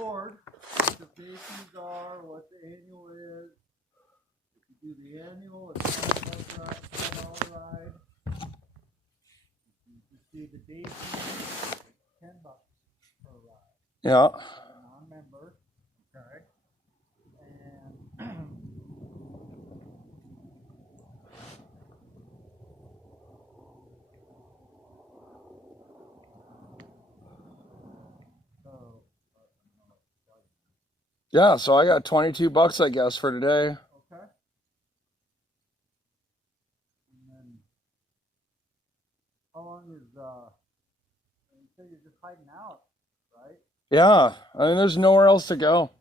board what the basics are, what the annual is. If you do the annual, it's $10 ride. If you just do the basics, it's $10 per ride. Yeah. As a non-member, okay. And Yeah, so I got $22, I guess, for today. okay. And then how long is you say you're just hiding out, right? Yeah, I mean, there's nowhere else to go.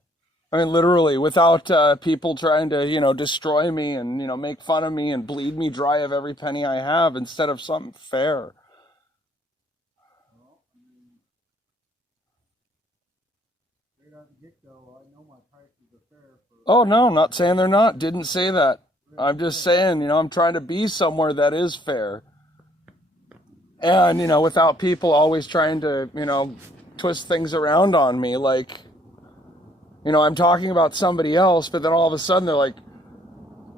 I mean, literally, without people trying to, destroy me and, make fun of me and bleed me dry of every penny I have instead of something fair. Well, I mean, straight out the get-go, I know my prices are fair for... Oh, no, I'm not saying they're not. Didn't say that. I'm just saying, I'm trying to be somewhere that is fair. And, without people always trying to, twist things around on me. Like, I'm talking about somebody else, but then all of a sudden they're like,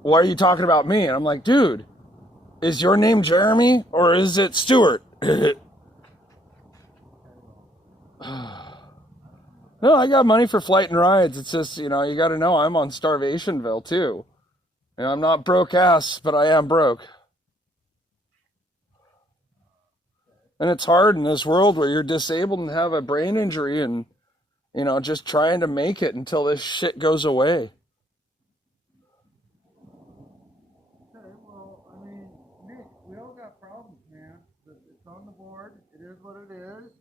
why are you talking about me? And I'm like, dude, is your name Jeremy or is it Stuart? No, I got money for flight and rides. It's just, you got to know I'm on Starvationville too. I'm not broke ass, but I am broke. And it's hard in this world where you're disabled and have a brain injury and, just trying to make it until this shit goes away. Okay, well, I mean, Nick, we all got problems, man. But it's on the board. It is what it is.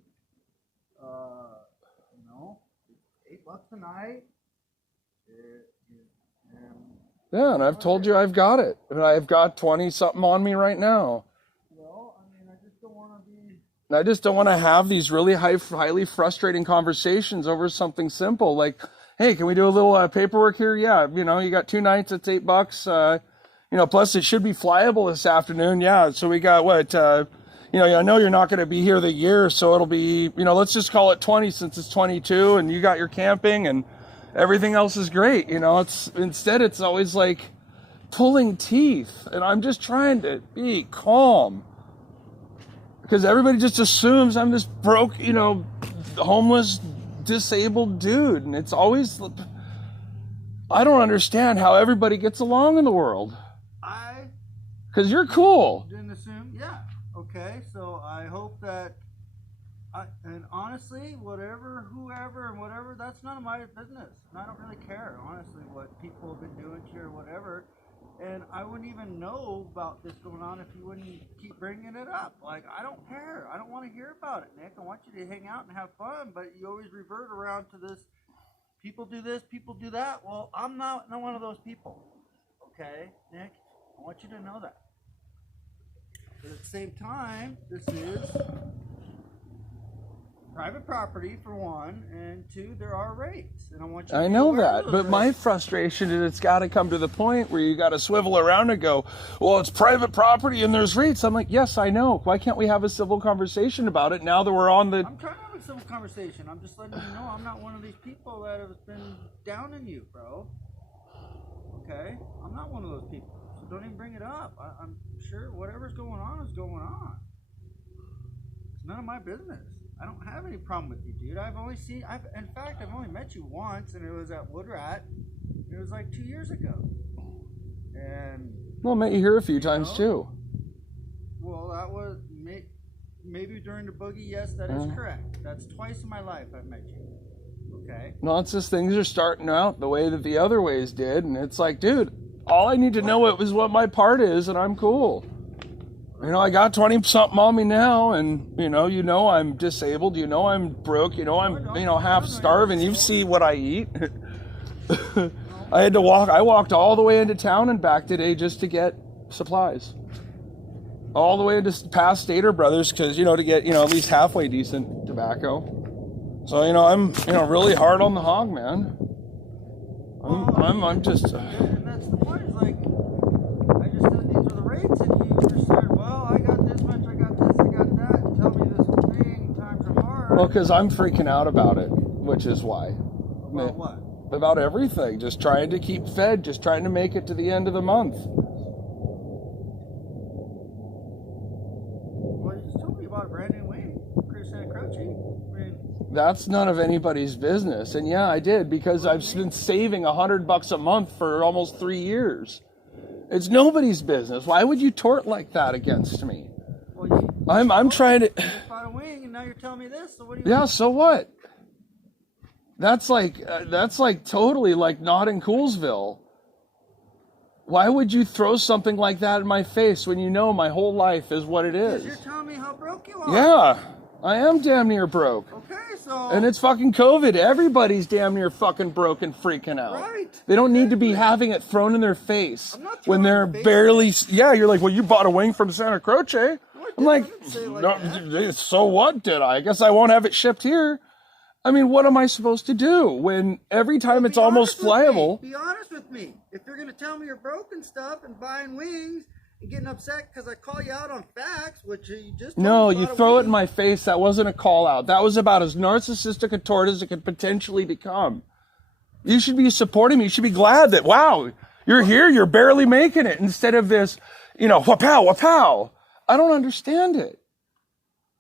It's $8 a night. Yeah, and I've told you I've got it. And I've got 20-something on me right now. Well, I mean, I just don't want to be... I just don't want to have these really highly frustrating conversations over something simple like, hey, can we do a little paperwork here? Yeah, you got 2 nights, it's $8. Plus it should be flyable this afternoon. Yeah, so we got what? I know you're not going to be here the year, so it'll be, let's just call it 20 since it's 22, and you got your camping and everything else is great. It's always like pulling teeth, and I'm just trying to be calm. Because everybody just assumes I'm this broke, homeless, disabled dude. And it's always, I don't understand how everybody gets along in the world. Because you're cool. Didn't assume, yeah. Okay, so I hope that, and honestly, whoever, and whatever, that's none of my business. And I don't really care, honestly, what people have been doing to you or whatever. And I wouldn't even know about this going on if you wouldn't keep bringing it up. Like, I don't care. I don't want to hear about it, Nick. I want you to hang out and have fun, but you always revert around to this, people do this, people do that. Well, I'm not one of those people, okay, Nick? I want you to know that. But at the same time, this is private property, for one, and 2, there are rates, and I want you to know that, but my frustration is it's got to come to the point where you got to swivel around and go, well, it's private property and there's rates. I'm like, yes, I know. Why can't we have a civil conversation about it now that we're on the... I'm trying to have a civil conversation. I'm just letting you know I'm not one of these people that have been downing you, bro. Okay? I'm not one of those people, so don't even bring it up. I'm sure whatever's going on is going on. It's none of my business. I don't have any problem with you, dude. In fact, I've only met you once, and it was at Woodrat. It was like 2 years ago. And well, I met you here a few times too. Well, that was maybe during the boogie. Yes, that is correct. That's twice in my life I've met you. Okay. No, it's just things are starting out the way that the other ways did, and it's like, dude, all I need to know is what my part is, and I'm cool. I got 20-something on me now, and, I'm disabled, I'm broke, I'm, half starving. You see what I eat. I walked all the way into town and back today just to get supplies. All the way into past Stater Brothers, because, to get, at least halfway decent tobacco. So, I'm, really hard on the hog, man. I'm just... And that's the point, is like, I just said these are the rates, and you just started, well, I got this much, I got this, I got that, and tell me this thing, times are hard. Well, because I'm freaking out about it, which is why. About what? About everything. Just trying to keep fed, just trying to make it to the end of the month. Well, you just told me about a brand new wing. Crouching. That's none of anybody's business. And yeah, I did, because I've been saving $100 a month for almost 3 years. It's nobody's business. Why would you tort like that against me? Well, I'm trying to. You bought a wing, and now you're telling me this. So what do you? Yeah. So what? That's like totally like not in Coolsville. Why would you throw something like that in my face when you know my whole life is what it is? Because you're telling me how broke you are. Yeah, I am damn near broke. Okay, so. And it's fucking COVID. Everybody's damn near fucking broke and freaking out. Right. They don't need to be having it thrown in their face I'm not when throwing they're it in the face. barely. Yeah, you're like, well, you bought a wing from Santa Croce. I'm like, I didn't say it like no, that. so what did I? I guess I won't have it shipped here. I mean, what am I supposed to do when every time it's almost flyable? Be honest with me. If you're going to tell me you're broke and stuff and buying wings and getting upset because I call you out on facts, which you just told No, me you about a throw it in wing. my face. That wasn't a call out. That was about as narcissistic a tort as it could potentially become. You should be supporting me. You should be glad that, wow, you're here, you're barely making it, instead of this, wha-pow, wha-pow. I don't understand it.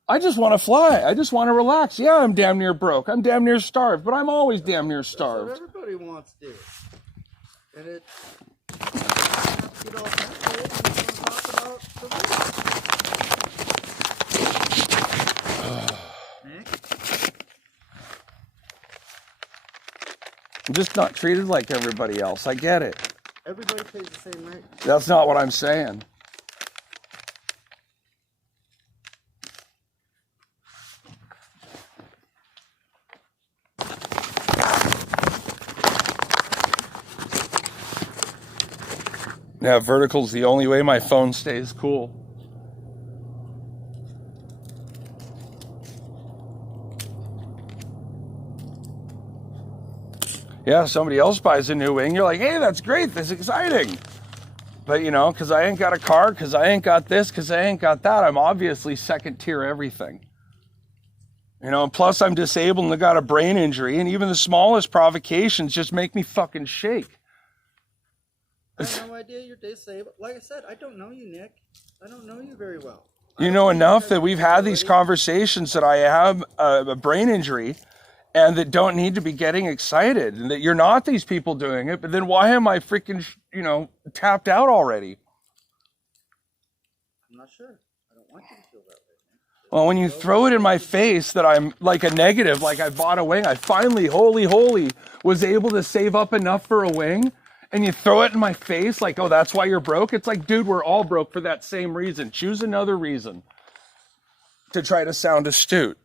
I just want to fly. I just want to relax. Yeah, I'm damn near broke. I'm damn near starved, but I'm always damn near starved. That's what everybody wants to do. And it get all sensitive and talk about the Nick? I'm just not treated like everybody else. I get it. Everybody pays the same rate. That's not what I'm saying. Yeah, vertical's the only way my phone stays cool. Yeah, somebody else buys a new wing, you're like, hey, that's great, that's exciting. But because I ain't got a car, because I ain't got this, because I ain't got that, I'm obviously second tier everything. And plus I'm disabled and I got a brain injury, and even the smallest provocations just make me fucking shake. I have no idea you're disabled. Like I said, I don't know you, Nick. I don't know you very well. You know enough that we've had these conversations that I have a brain injury and that don't need to be getting excited, and that you're not these people doing it, but then why am I freaking, tapped out already? I'm not sure. I don't want you to feel that way, man. Well, when you throw it in my face that I'm like a negative, like I bought a wing, I finally, holy, was able to save up enough for a wing, and you throw it in my face like, oh, that's why you're broke? It's like, dude, we're all broke for that same reason. Choose another reason to try to sound astute.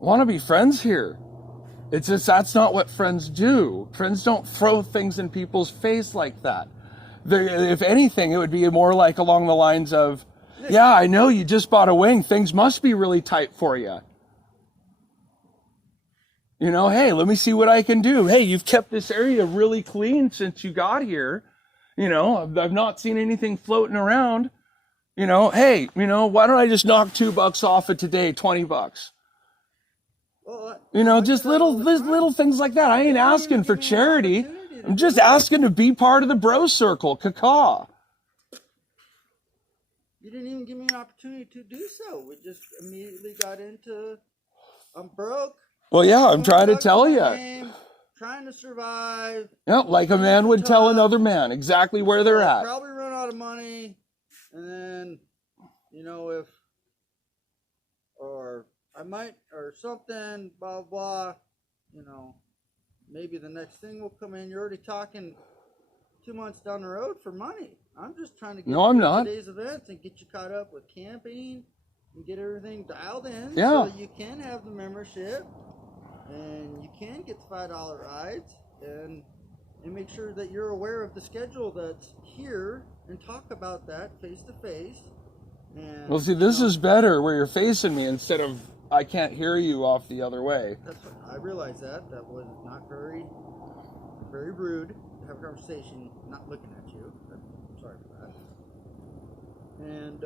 Want to be friends here. It's just, that's not what friends do. Friends don't throw things in people's face like that. If anything, it would be more like along the lines of, yeah, I know you just bought a wing. Things must be really tight for you. Hey, let me see what I can do. Hey, you've kept this area really clean since you got here. I've not seen anything floating around. Hey, why don't I just knock $2 off it today, $20? Well, just little things like that. I ain't asking for charity. I'm just asking to be part of the bro circle, caca. You didn't even give me an opportunity to do so. We just immediately got into, I'm broke. Well, yeah, I'm trying to tell you. Trying to survive. Yeah, like a man would tell another man exactly where they're at. Probably run out of money, and then, or I might, or something, blah, blah, maybe the next thing will come in. You're already talking 2 months down the road for money. I'm just trying to get today's events and get you caught up with camping and get everything dialed in so that you can have the membership and you can get the $5 rides and make sure that you're aware of the schedule that's here and talk about that face to face. Well, see, this is better where you're facing me instead of I can't hear you off the other way. That's what, I realize that was not very rude to have a conversation not looking at you. I'm sorry for that. And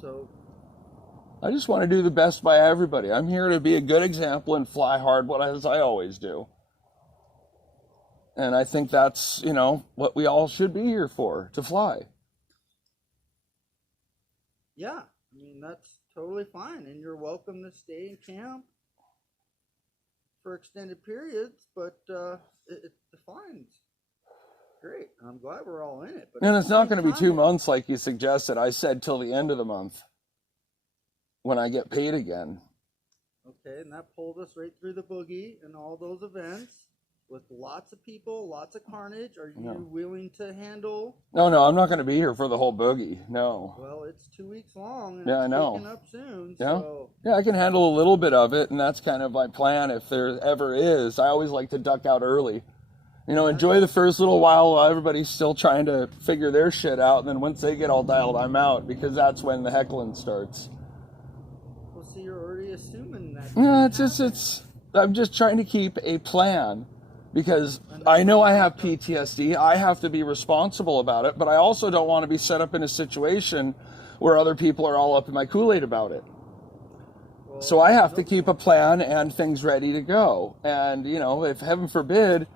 So I just want to do the best by everybody. I'm here to be a good example and fly hard, as I always do. And I think that's, what we all should be here for, to fly. yeah, I mean that's totally fine, and you're welcome to stay in camp for extended periods. But it's defined. Great. I'm glad we're all in it. But And at it's the not same going to be time, 2 months like you suggested. I said till the end of the month when I get paid again. okay, and that pulled us right through the boogie and all those events with lots of people, lots of carnage. Are you No. willing to handle? No, I'm not going to be here for the whole boogie. No. Well, it's 2 weeks long and Yeah, I it's know. picking up soon. Yeah. So Yeah, I can handle a little bit of it, and that's kind of my plan if there ever is. I always like to duck out early. Enjoy the first little while everybody's still trying to figure their shit out, and then once they get all dialed, I'm out, because that's when the heckling starts. we'll see. You're already assuming that. Yeah, I'm just trying to keep a plan, because I know I have PTSD. I have to be responsible about it, but I also don't want to be set up in a situation where other people are all up in my Kool-Aid about it. Well, So I have to keep a plan and things ready to go. And, if heaven forbid,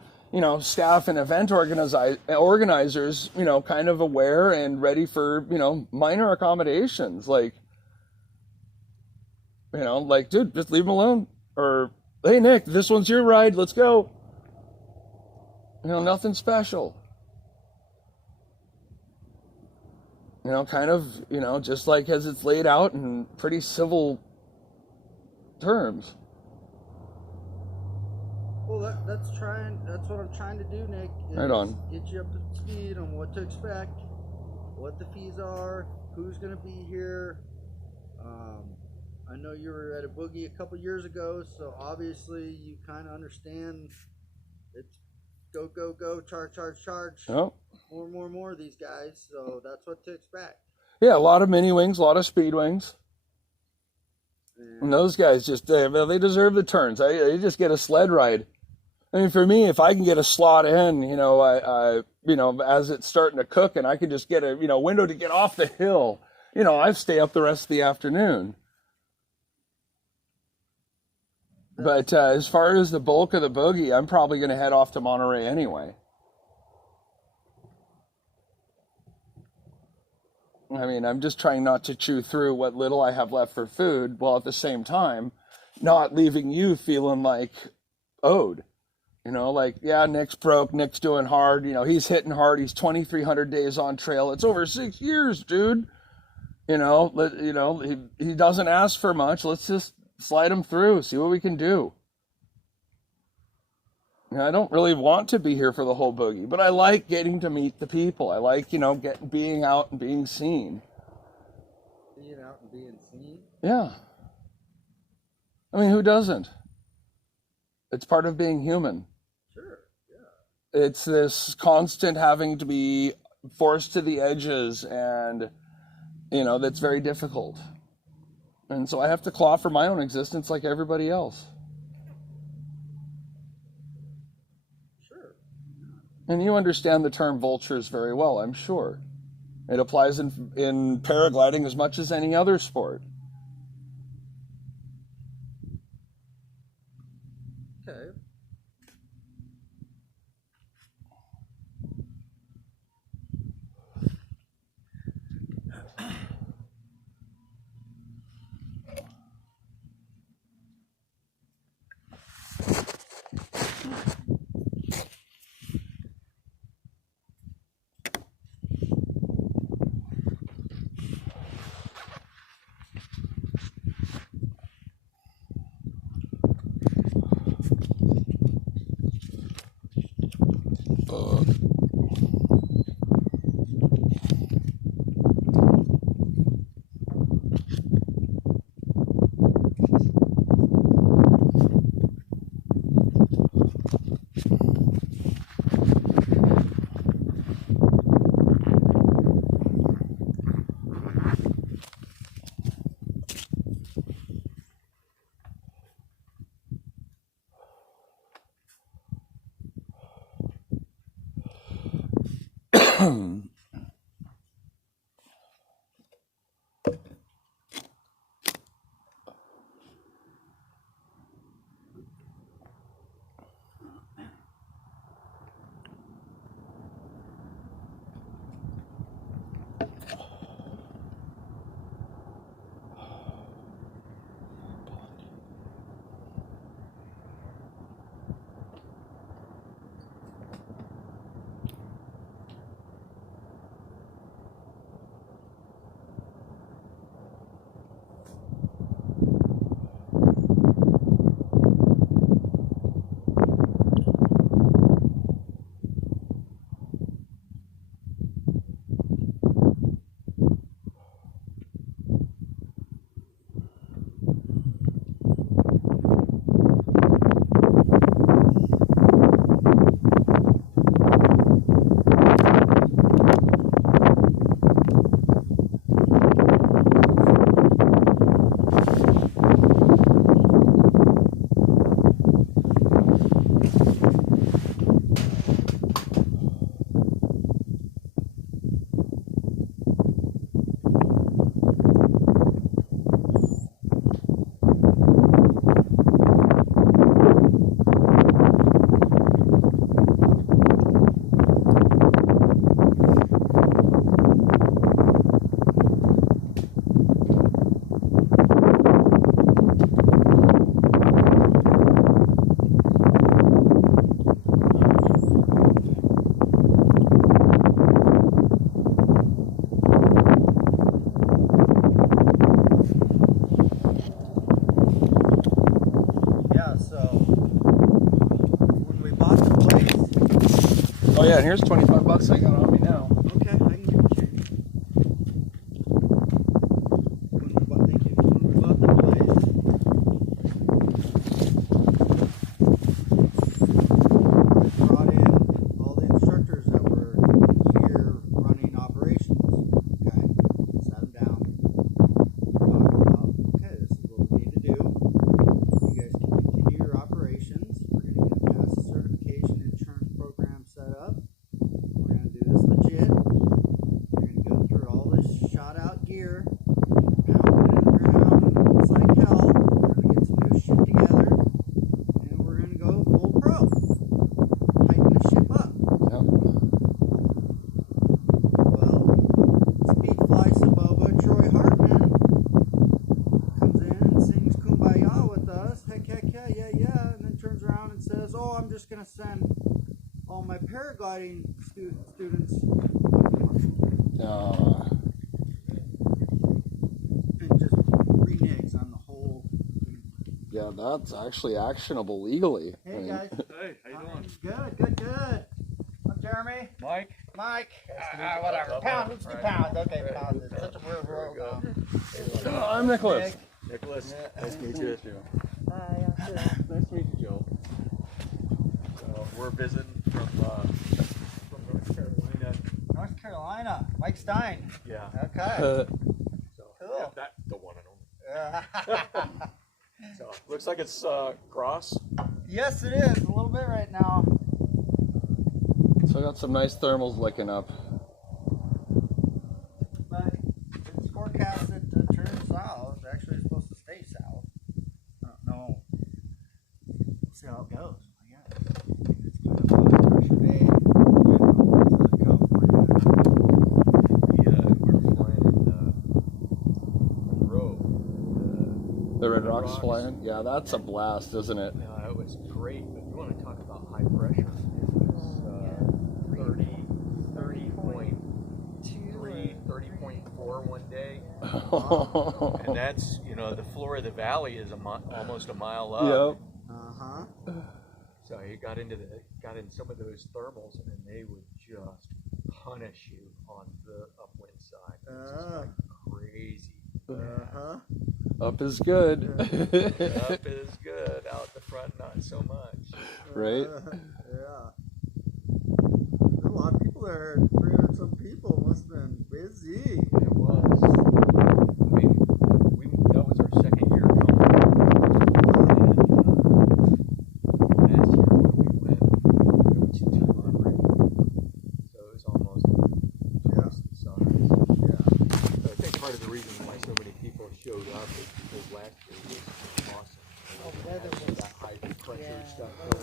staff and event organizers, kind of aware and ready for, minor accommodations. Like, dude, just leave them alone. Or, hey, Nick, this one's your ride. Let's go. Nothing special. Kind of, just like as it's laid out in pretty civil terms. Well, that's what I'm trying to do, Nick. Is Right on. Get you up to speed on what to expect, what the fees are, who's going to be here. I know you were at a boogie a couple years ago, so obviously you kind of understand. It's go, go, go, charge, charge, charge. Oh. More of these guys. So that's what to expect. Yeah, a lot of mini wings, a lot of speed wings. And those guys they deserve the turns. They just get a sled ride. I mean, for me, if I can get a slot in, as it's starting to cook, and I can just get a, window to get off the hill, I stay up the rest of the afternoon. But as far as the bulk of the boogie, I'm probably going to head off to Monterey anyway. I mean, I'm just trying not to chew through what little I have left for food, while at the same time not leaving you feeling like owed. Yeah, Nick's broke, Nick's doing hard, he's hitting hard, he's 2,300 days on trail. It's over 6 years, dude. He doesn't ask for much. Let's just slide him through, see what we can do. I don't really want to be here for the whole boogie, but I like getting to meet the people. I like, being out and being seen. Being out and being seen? Yeah. I mean, who doesn't? It's part of being human. Sure, yeah. It's this constant having to be forced to the edges, and, that's very difficult. And so I have to claw for my own existence like everybody else. And you understand the term vultures very well, I'm sure. It applies in paragliding as much as any other sport. Okay. Oh yeah, and here's 25 bucks I got on me now. Okay, I can give you change. Thank you. When we bought the place, we brought in all the instructors that were here running operations. Okay, sat them down, talked about, okay, this is what we need to do. You guys can continue your operations. We're going to get past the certification insurance program set up. We're going to do this legit. We're going to go through all this shot out gear, pound it in the ground, it's like hell. We're going to get some new shit together, and we're going to go full pro. Tighten the ship up. Yep. Well, Speedfly Saboba Troy Hartman comes in and sings Kumbaya with us. Heck, yeah, and then turns around and says, oh, I'm just going to send all my paragliding students and just reneges on the whole. Yeah, that's actually actionable legally. Hey guys. Hey, how you doing? Good. I'm Jeremy. Mike? Mike. Whatever. Pound. Let's do pound. Okay, pound. It's such a weird world now. I'm Nicholas. Nicholas, nice to meet you. Hi, I'm Nice to meet you, Joe. So we're visiting from North Carolina. North Carolina. Mike Stein. Yeah. Okay. So Cool. yeah, that the one and only. Yeah. So looks like it's cross. Yes, it is. A little bit right now. So I got some nice thermals licking up. But it's forecasted to turn south. Actually, it's supposed to stay south. I don't know. We'll see how it goes. I guess. It's going to go to Bay, California. We were flying in Monroe. The Red Rocks flying. Yeah, that's a blast, isn't it? It was great, but you want to talk about high pressure. It was 30.4 one day. And that's, the floor of the valley is almost a mile up. Yep. Uh-huh. So you got in some of those thermals, and they would just punish you on the upwind side. It was just like crazy. Uh-huh. Up is good. Up is good. Out the front, not so much. Right? Yeah. There's a lot of people there. 300 some people. Must have been busy. It was. I mean, that was our second year going. And last year when we went, it was 200. So it was almost twice the size. Yeah. So I think part of the reason why so many people showed up is because last year was awesome. That high pressure stuff going